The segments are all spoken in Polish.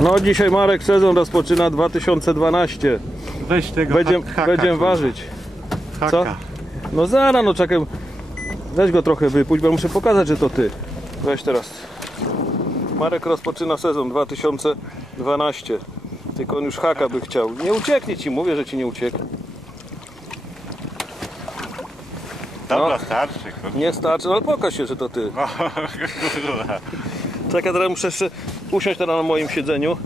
No dzisiaj Marek sezon rozpoczyna 2012. Weź tego Będziemy hak- haka, będziem kurwa. ważyć. Haka. Co? No zaraz, no czekaj. Weź go trochę wypuść, bo muszę pokazać, że to ty. Weź teraz. Marek rozpoczyna sezon 2012. Tylko on już haka by chciał. Nie ucieknie ci, mówię, że ci nie ucieknie. Dobra, No. starczy, kurwa. Nie starczy, no ale pokaż się, że to ty. O, kurwa. Czekaj, teraz muszę jeszcze usiąść teraz na moim siedzeniu.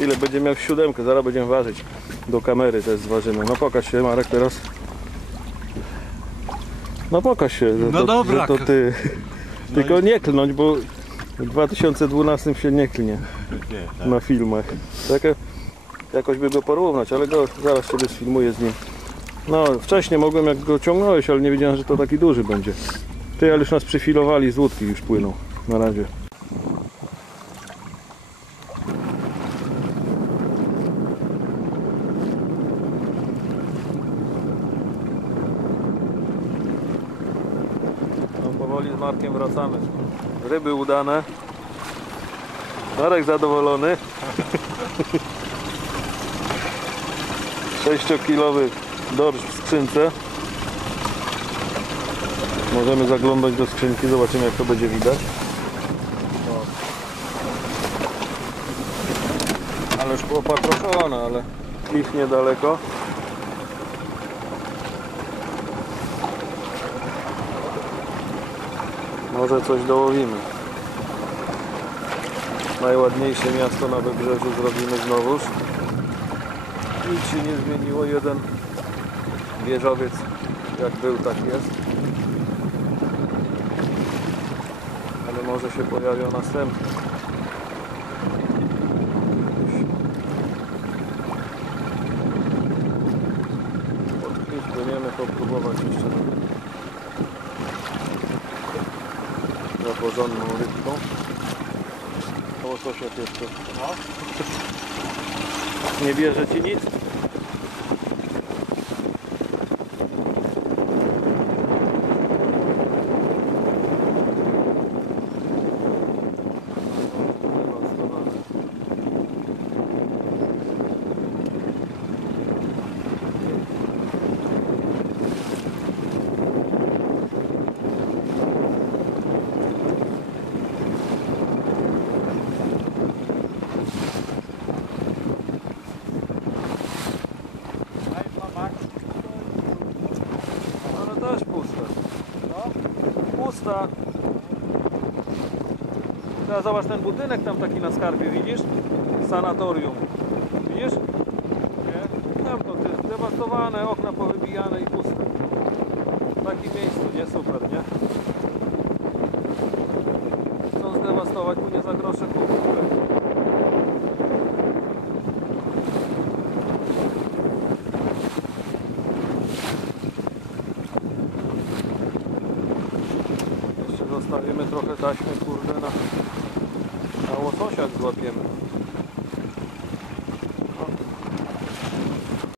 Ile będzie miał w siódemkę? Zaraz będziemy ważyć. Do kamery też zważymy. No pokaż się Marek teraz. No pokaż się, że, No to, dobra. że to ty. Tylko nie klnąć, bo w 2012 się nie klnie Nie, tak. na filmach. Czekaj, jakoś by go porównać, ale go zaraz ciebie sfilmuję z nim. No, wcześniej mogłem jak go ciągnąłeś, ale nie wiedziałem, że to taki duży będzie. Ty, ale już nas przyfilowali z łódki, już płyną. Na razie. No, powoli z Markiem wracamy. Ryby udane. Marek zadowolony. 6-kilowy dorsz w skrzynce. Możemy zaglądać do skrzynki, zobaczymy jak to będzie widać. O. Ale już było patroszowane, ale klif niedaleko. Może coś dołowimy. Najładniejsze miasto na wybrzeżu zrobimy znowuż. Nic się nie zmieniło, jeden wieżowiec jak był, tak jest. Ale może się pojawią następne. Odkryć, płyniemy popróbować jeszcze za porządną rybką. Jak jeszcze. Nie bierze ci nic? Ale też pusta. Pusta. Teraz zobacz ten budynek tam taki na skarbie, widzisz? Sanatorium. Widzisz? Nie? Tam to jest zdewastowane, okna powybijane i puste. W takim miejscu, nie? Super, nie? Chcą zdewastować, tu nie za grosze kupić. Jeszcze zostawimy trochę taśmy, kurde, na, na łososia złapiemy.